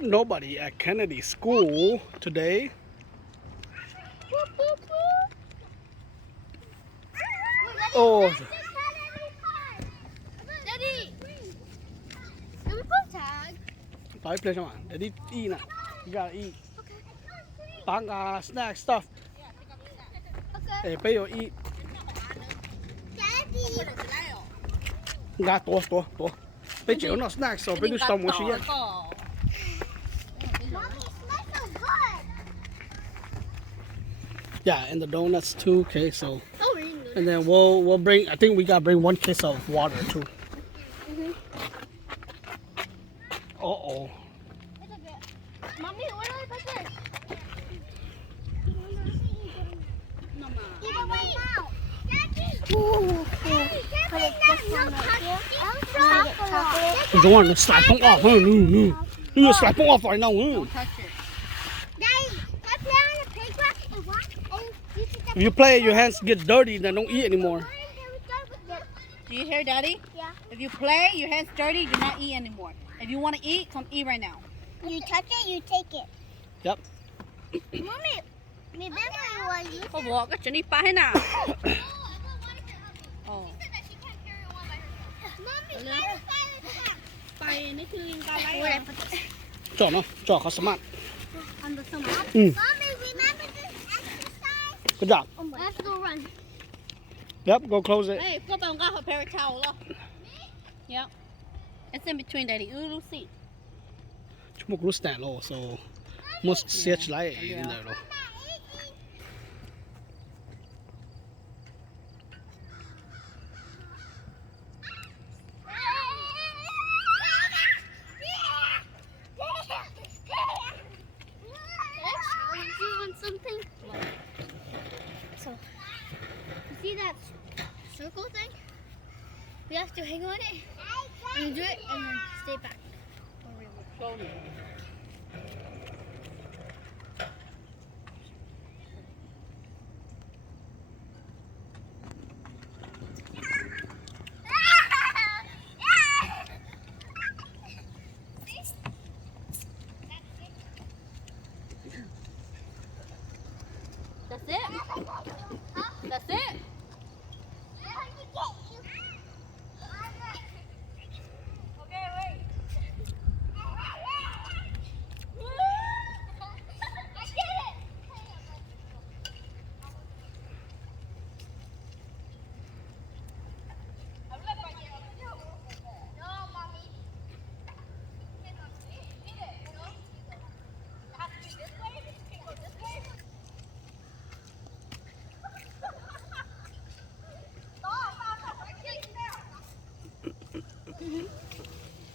Nobody at Kennedy School today. Oh, Daddy, let me put tag. phải play come on. Daddy eat now. You gotta eat. Okay. Bang snack stuff. Okay. Hey, pay your eat. Daddy. Gà tổ. Bây giờ nó snack so bây giờ sao muốn gì? Mommy, smells so good. Yeah, and the donuts too. Okay, so Oh, really? and then we'll bring. I think we gotta bring 1 case of water too. Oh. It's okay. Mommy, where do I put this? Eat it right now. Daddy. Ooh. Put it this one right here. Chocolate. You don't want to slap them off, huh? No. You slap them off right now, huh? Daddy, can I play on the playground and watch? If you play, your hands get dirty, then don't eat anymore. Do you hear, Daddy? Yeah. If you play, your hands dirty, do not eat anymore. If you want to eat, come eat right now. You touch it, you take it. Yep. Mommy, remember you were using 我บอกก็จะนี่ป้าให้น่ะ Oh. Mommy,ไปนี่คือลิงกาไล where I put this? จ่อเนาะจ่อเขาสมัคร on the stomach. Mommy, remember this exercise? Good job. I have to go run. Yep, go close it. เฮ้ยก็ไปองค์การ pair of towel เหรอ Yep. It's in between, Daddy. Ooh, see. ชั่วโมงรู้สแตนโล so most search light in there โล Something. So, you see that circle thing? We have to hang on it and do it and then stay back. That's it? That's it? Okay, wait.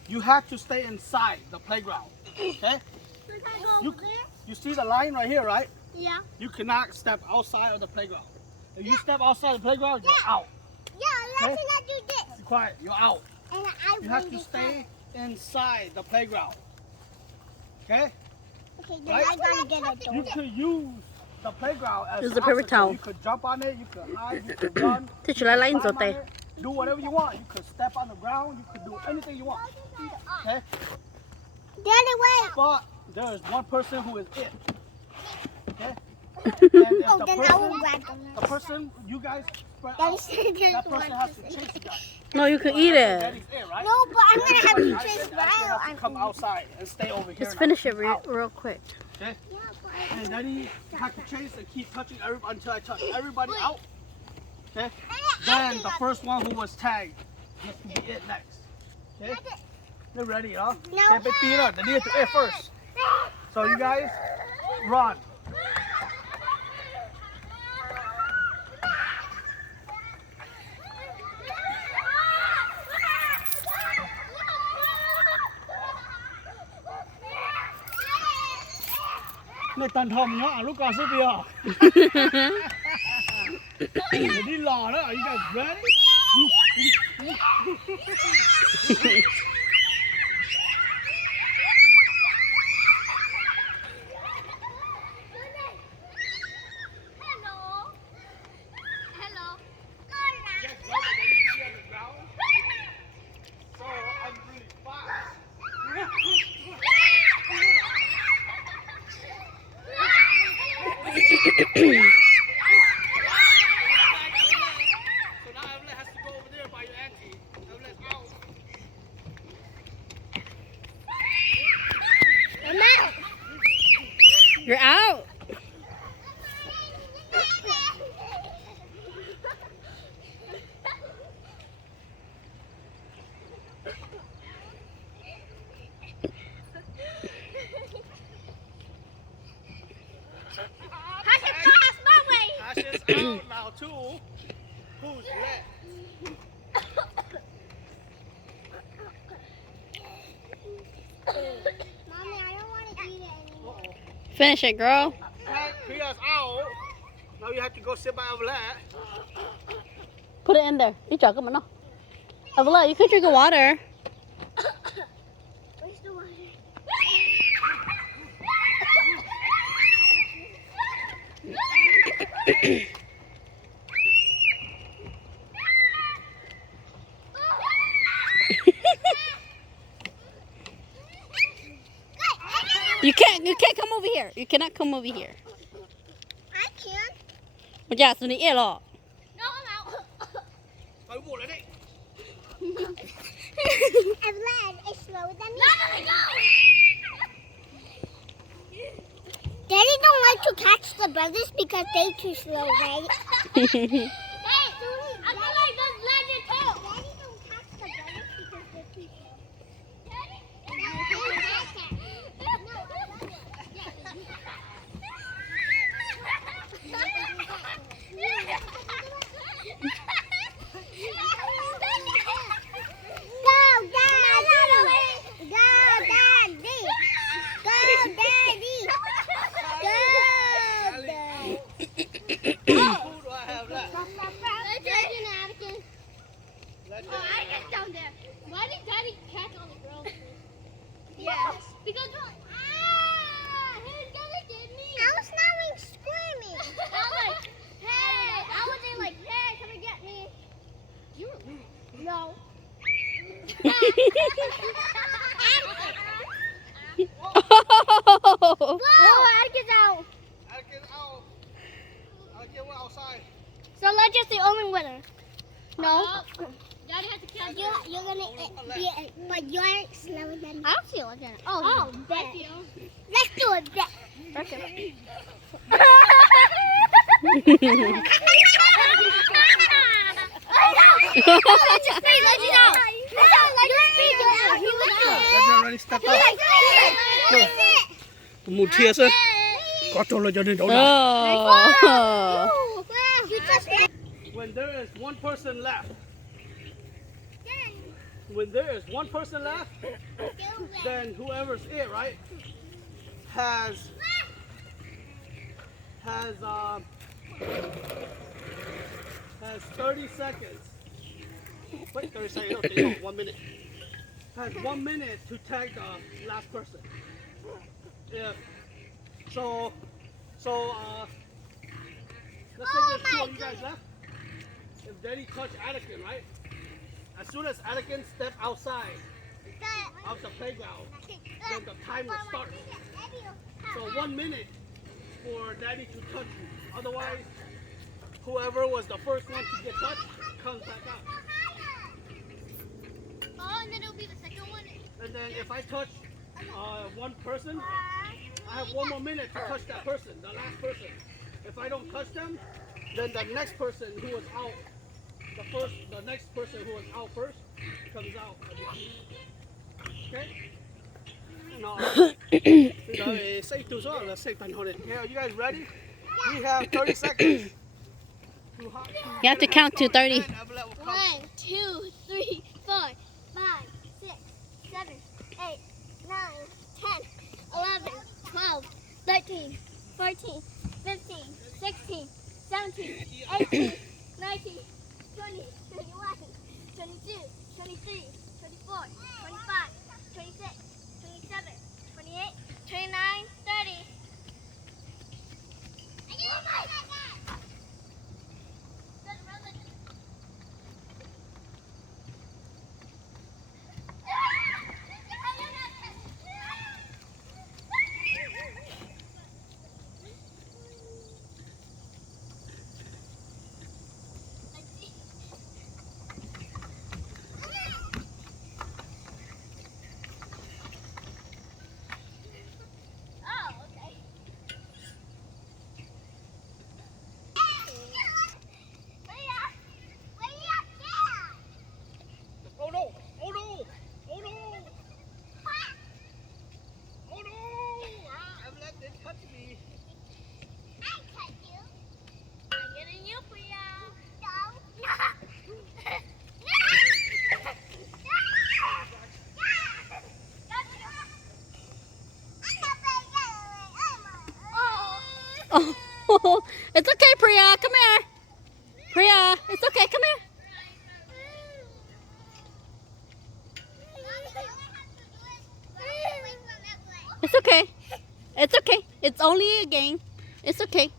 You have to stay inside the playground. Okay? You see the line right here, right? Yeah. You cannot step outside of the playground. If you step outside the playground, you're out. Yeah, let's Okay. not do this. Be quiet, you're out. And I You have will to do stay inside the playground. Okay? that. Okay, then Right? I gotta get a You door. could use the playground as Use the paper obstacle. towel. You could jump on it, you could hide, you could run. ที่ชุดไล่ climb ส on เต it, do whatever you want. You could step on the ground, you could do anything you want. Okay? Daddy, wait. But there is one person who is it. Okay? And if Oh, then I will grab them. the person you guys spread Daddy out, said there's that one person has to person. chase you guys. No, you can eat it. That is it, right? No, but I'm gonna have to I chase said I Ryle. have to come outside and stay over here. Just now. finish it Out. real quick. Okay? Yeah, but And then you have to chase and keep touching everybody until I touch everybody out. Okay? Then the first one who was tagged gets to be it next. Okay? They're ready, huh? No. Okay, but beat up. They need to it first. So you guys, run. Này tàn hồng nhá, lúc nào sẽ bia. Để đi lò đó, you guys ready? Hello. So now Evelyn has to go over there by your auntie. Evelyn's out. I'm out. You're out. Ashes out now too. Who's left? Mommy, I don't want to eat it anymore. Finish it, girl. Priya's out. Now you have to go sit by Evelyn. Put it in there. You chug them, no? Avila, you could drink the water. Where's the water? You can't come over here. You cannot come over here. I can. 我家是你耶咯。 No, I'm out. Phải buồn lại đi. Evelyn is slower than me. Let me go. Daddy don't like to catch the brothers because they're too slow, right? Hey, I feel like that's legend too. Daddy don't catch the brothers because they're too slow. Daddy? Who do I have left? Legend. Oh, I get down there. Why did Daddy catch all the girls? Yes. Because he's gonna get me. I was not like screaming. I was like, hey. I wasn't like, hey, come and get me. You were no. Oh, Atticus out. Atticus out. Atticus went outside. So let's just the only winner. No. Daddy has to count. You're gonna be, but you're slower than me. I don't see a legend. Oh, bet. Let's do it, bet. Okay. Legend already stepped up. Một thìa sơ. Có trộn là cho nên đấu nào. Oh. When there is one person left. When there is one person left, then whoever's it, right, has 30 seconds. Wait, 30 seconds. Okay, no, 1 minute. Has 1 minute to tag the last person. Yeah. So, let's say there's two of you guys left. If Daddy touched Atticus, right? As soon as Atticus step outside of the playground, then the time will start. So 1 minute for Daddy to touch you. Otherwise, whoever was the first one to get touched comes back out. Oh, and then it'll be the second one. And then if I touch one person, I have 1 more minute to touch that person, the last person. If I don't touch them, then the next person who was out, the next person who was out first comes out. Okay? No. Say two so let's say here, are you guys ready? We have 30 seconds. You have to count to 30. 1, 2, 3, 4, 5, 6, 7, 8, 9, 10, 11, 12, 13, 14, 15, 16, 17, 18, 19, 20, 21, 22, 23, 24, 25, 26, 27, 28, 29, 30. come here. Priya, it's okay. Come here. It's okay. It's okay. It's only a game. It's okay.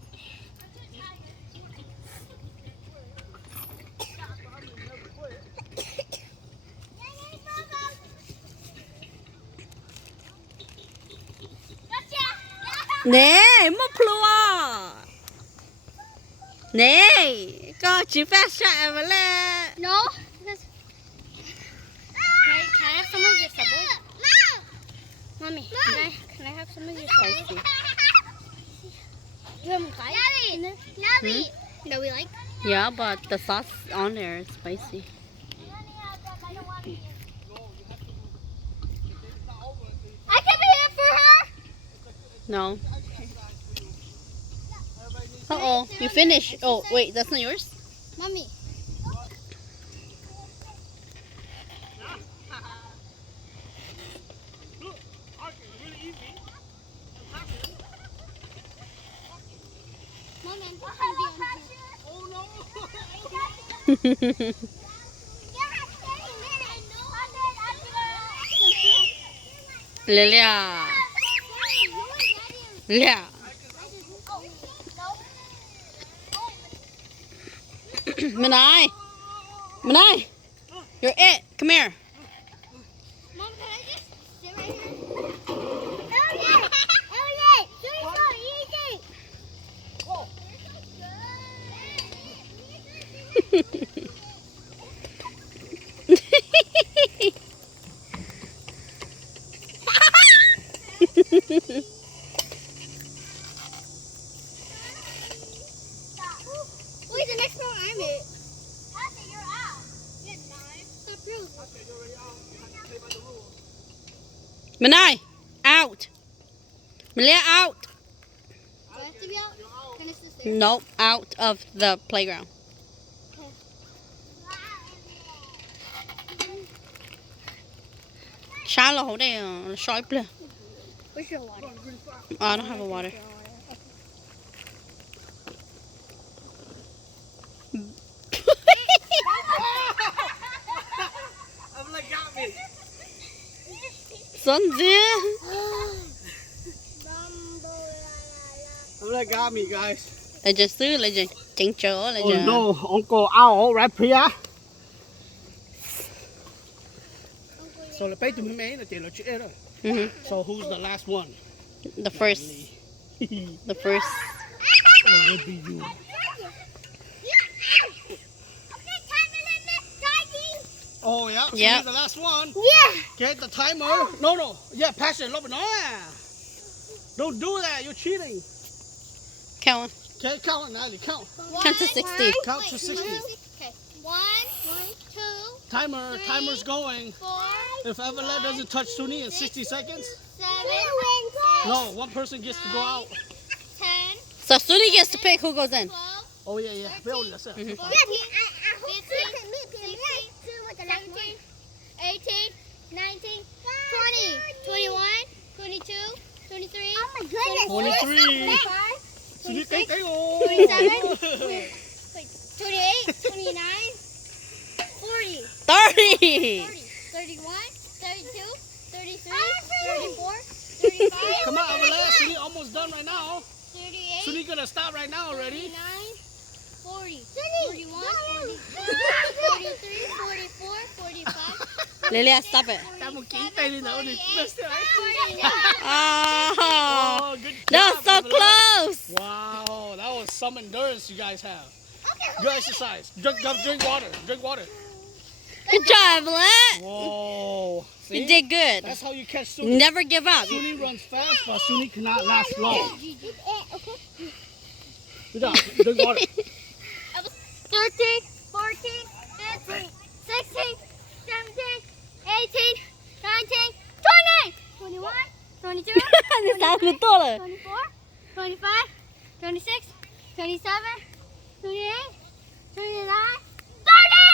Nè, mất plua. Nè, con chỉ phát xạ mà là. No. Can I have some of your Subway? Mommy, can I have some of your Subway? Spicy. You haven't tried it? Nubby. No, we like. Yeah, but the sauce on there is spicy. I can be here for her. No. Uh-oh, you finished. Oh, wait, that's not yours? Mommy. Mommy, I'm just gonna be on here. Oh no! Lilia. Lilia. Manai. Manai. You're it. Come here. Mom, can I just sit right here? Elliot! You're so easy! Wait, the next one I'm it. Tasha, you're out. Get 9. Stop rules. Manai. Out. Malia, out. Do I have to be out? Can I still stay? Nope, out of the playground. Xá là hồi đây sói ple. Where's your water? I don't have a water. I'm like, got me. Son dear. I'm like, got me, guys. Là just xứ là chỉnh chỗ là Oh no, Uncle Owl, right here. So the pay to me man, the lo Mhm. So who's the last one? The first. The first. It would be you. Oh yeah. So Yep. you're the last one. Yeah. Get the timer. No. Yeah, pass it. No. Don't do that. You're cheating. Count. Okay, count, Natalie. Count. Count to 60. Count to 60. Okay. 1, 2, Timer. 3, Timer's going. 4, If Evelyn doesn't touch Suni in 60 seconds, 7, no, one person gets to go out. 10, So Suni gets to pick who goes in. 12, Oh yeah. We already that's it. Mhm. 14, 15, 16, 17, 18, 19, 20, 21, 22, 23, oh my goodness, 23. 26, 27, 28, 29, 40, 30. 31, 32, 33, 34, 35, Come on, Evelyn. Suni almost done right now. 38, Suni gonna stop right now already. 39, 40, 41, 43, 44, 45, Lilia, stop it. Tao một kỹ tay lên nào đi. 49. Oh, good that job, was so Evelyn. close. Wow, that was some endurance you guys have. Good exercise. Drink water. Drink water. Good job, Evelyn. Whoa. See? You did good. That's how you catch Suni. Never give up. Suni runs fast, but Suni cannot last long. Okay. Good job. Drink water. 13, 14, 15, 16, 17, 18, 19, 20, 21, 22, Anh sao người to rồi. 24, 25, 26, 27, 28, 29, 30!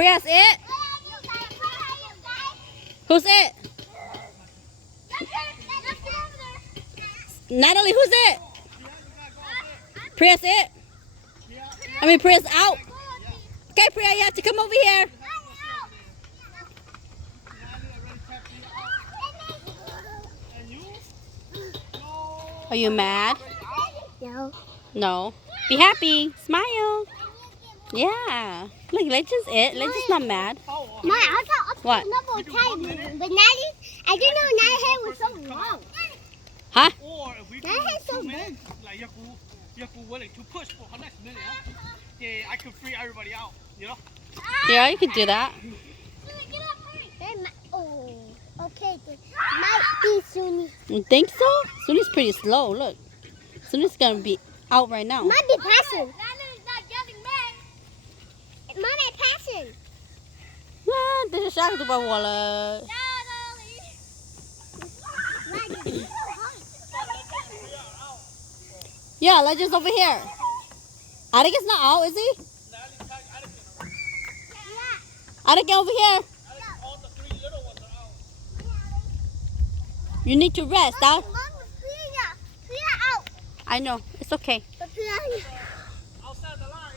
Priya's it? Who's it? Natalie, who's it? Priya's it? I mean, Priya's out. Okay, Priya, you have to come over here. Are you mad? No. No. Be happy. Smile. Yeah. Look, Legend's it. Legend's not mad. My, I thought What? another time, but Natty, I didn't know Natty's hair was so long. Huh? Or if we do That is so 2 minutes, like you're willing to push for her next minute, huh? Yeah, I can free everybody out, you know? Yeah, you can do that. Oh, okay. Might be Sunny. You think so? Suni's pretty slow. Look. Suni's gonna be out right now. Might be passing. Might be passing. Ah, this is siya ba wala? Yeah, Legend's over here. Arik is not out, is he? Arik, get over here. All the 3 little ones are out. You need to rest, huh? out. I know. It's okay. Outside the line.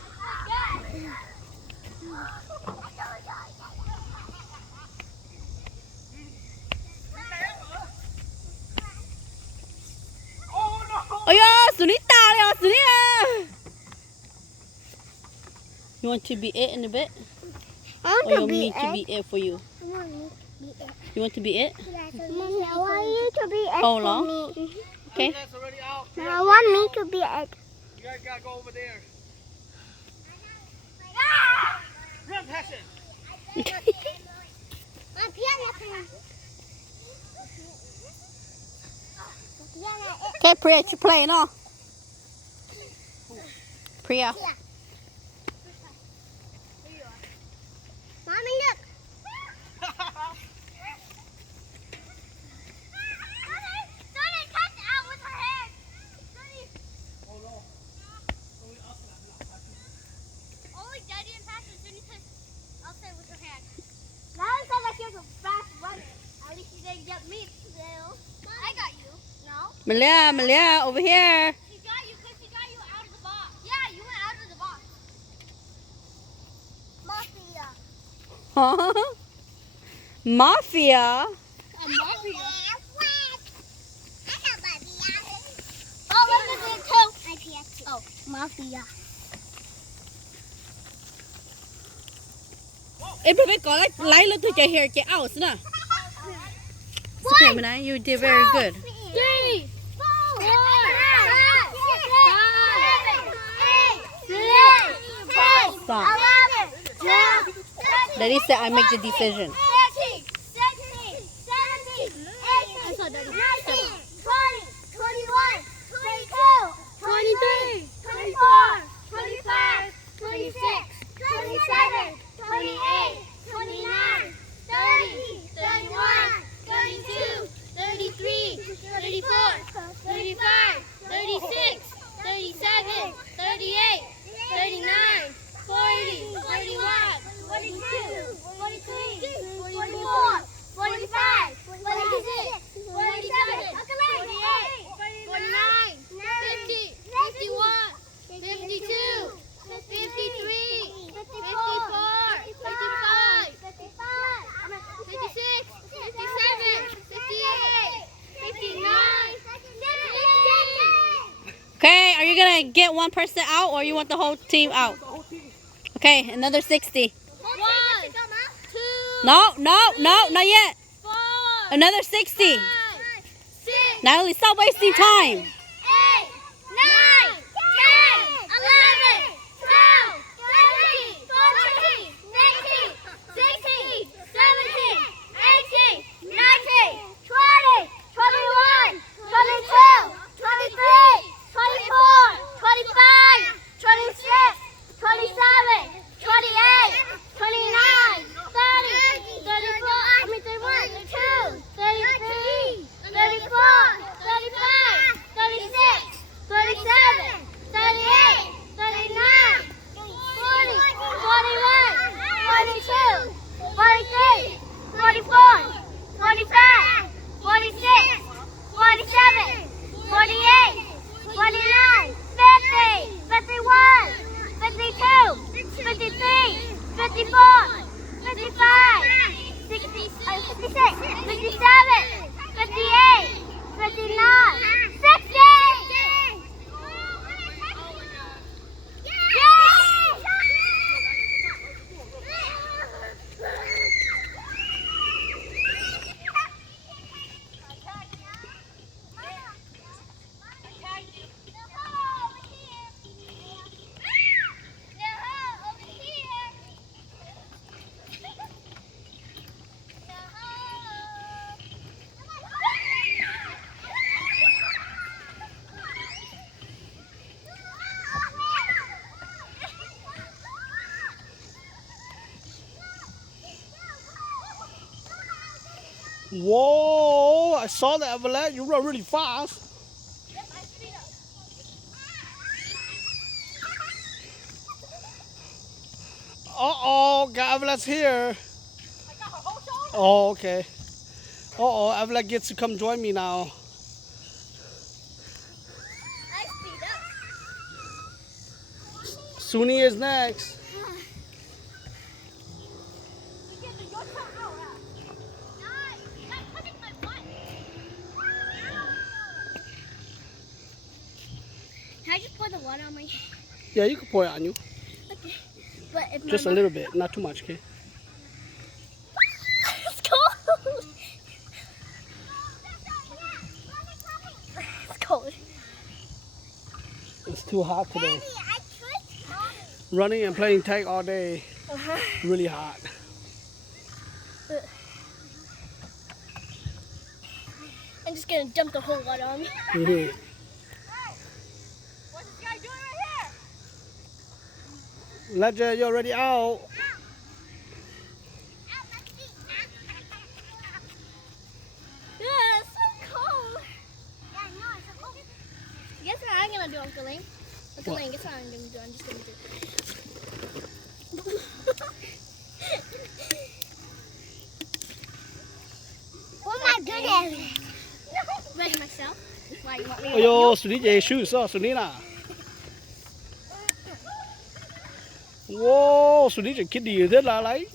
Oh no! Oh yeah, Sunita, Sunita. You want to be it in a bit? I Or want you to want be me to it. be it for you? I want me to be it. You want to be it? Mommy, I want you to be it How for long? me. Okay. That's already out. I want me to be it. You guys gotta go over there. Run, Passion. My piano can. Okay, Priya, you playing, no? Priya. Mommy, look. Malia, over here. She got you because she got you out of the box. Yeah, you went out of the box. Mafia. Huh? Mafia? Mafia. Oh, look at it too. Oh, Mafia. Ê, bro, có lấy lên tôi chạy here, chạy out, nè. It's okay, Manai. You did very good. 3, 4, 5, 6, 7, 8, 9, 10, Stop. 11, 12, 13, Daddy said I make the decision. 15, 16, 17, 18, 19, 20, 21, 22, 23, 24, 25, 26, 27, 28, 29, 30, 31, 32, 33, 34, 35, 36, 37, 38, 39, 40, 41, 42, 43, 44, 45, 46, 47, 48, 49, 50, 51, 52, 53, 54, 55, 56, 57, 58, 59, 60. Okay, are you gonna get one person out or you want the whole team out? Okay, another 60. 1, 2, No, not yet. 4, Another 60. 5, 6, Natalie, stop wasting time. 8, 9, 10, 11, 12, 13, 14, 15, 16, 17, 18, 19, 20, 21, 22, 23, 24, 25, 26, 27, 28, 29, 30, 34, I mean 31, 32, 33, 34, 35, 36, 57, 58, 59, 60! Whoa, I saw that, Evelyn. You run really fast. Yep, I speed up. Uh-oh, got Evelyn's here. I got her whole shoulder. Oh, okay. Uh-oh, Evelyn gets to come join me now. I speed up. Suni is next. Can I just pour the water on my... Yeah, you can pour it on you. Okay. But if Just a little bit, not too much, okay? It's cold. It's cold. It's too hot today. Running and playing tag all day. Really hot. I'm just gonna dump the whole water on me. Mhm. What's this guy doing right here? Legend, you're already out. Yeah, it's so cold. Yeah, I know, it's so cold. Guess what I'm gonna do, Uncle Lane? Uncle What? Lane, guess what I'm gonna do? I'm just gonna do what am I good at? Ready myself? Why you want me to Ayo, Suni je shoes, so Suni na. Wow, Suni je kid gì rất là lấy.